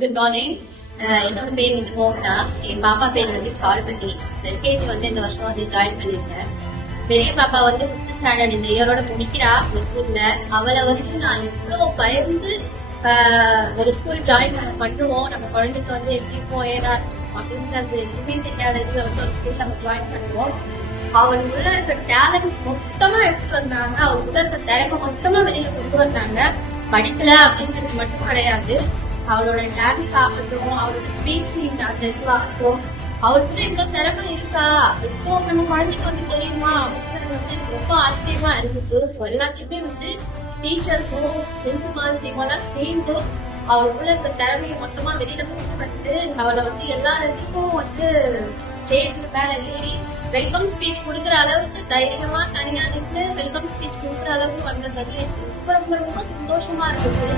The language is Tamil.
Good morning. என்னோட பேர் வந்து மோகனா. என் பாப்பா பேர் வந்து சாருபதி. எல்கேஜி வந்து இந்த வருஷம் வந்து ஜாயின் பண்ணிருக்கேன். பெரிய பாப்பா வந்து 5th ஸ்டாண்டர்ட் இந்த இயரோட முடிக்கிறா இந்த ஸ்கூல்ல. அவளை வந்து நான் இவ்வளவு பயந்து ஒரு ஸ்கூல் ஜாயின் பண்ணுவோம், நம்ம குழந்தைக்கு வந்து எப்படி போயிடா அப்படின்றது எதுவுமே தெரியாத இதுல வந்து ஒரு ஸ்கூல் நம்ம ஜாயின் பண்ணுவோம். அவள் உள்ள இருக்க டேலண்ட்ஸ் மொத்தமா எடுத்துட்டு வந்தாங்க. அவள் உள்ள இருக்க திறமை மொத்தமா வெளியில கொண்டு வந்தாங்க. படிக்கல அப்படின்றது மட்டும் கிடையாது, அவளோட டான்ஸ் ஆகட்டும், அவளோட ஸ்பீச் அந்த இதுவாகட்டும், அவளுக்குள்ள இவ்வளவு திறமை இருக்கா, இப்போ நம்ம குழந்தைக்கு வந்து தெரியுமா அப்படின்றது வந்து எனக்கு ரொம்ப ஆச்சரியமா இருந்துச்சு. ஸோ எல்லாத்தையுமே வந்து டீச்சர்ஸும் பிரின்சிபால்ஸ் இவங்கெல்லாம் சேர்ந்து அவளுக்குள்ள இருக்க திறமையை மொத்தமா வெளியில கொண்டு வந்து அவளை வந்து எல்லாருக்கும் வந்து ஸ்டேஜ்ல மேல ஏறி வெல்கம் ஸ்பீச் கொடுக்குற அளவுக்கு தைரியமா தனியா நின்று வெல்கம் ஸ்பீச் கொடுக்குற அளவுக்கு வந்தது ரொம்ப ரொம்ப ரொம்ப சந்தோஷமா இருந்துச்சு.